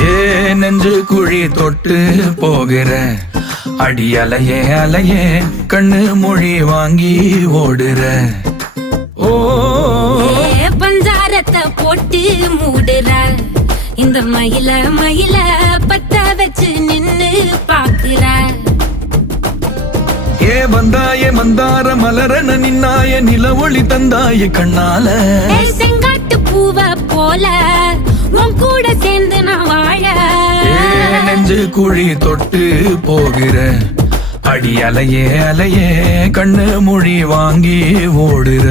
ஏ நெஞ்சு குழி தொட்டு போகிற அடி அலையே அலையே கண்ணு மொழி வாங்கி ஓடுற. ஓ பஞ்சாரத்தை போட்டு மூடுற இந்த மயில மயில பத்த வச்சு நின்னு பாக்குற. ஏ வந்தாய மந்தார மலரன நின்னாய நில ஒளி தந்தாய கண்ணால. செங்காட்டு பூவ போல உன் கூட சேர்ந்து நான் வாழ. நெஞ்சு குழி தொட்டு போகிற அடி அலையே அலையே கண்ணு மொழி வாங்கி ஓடுற.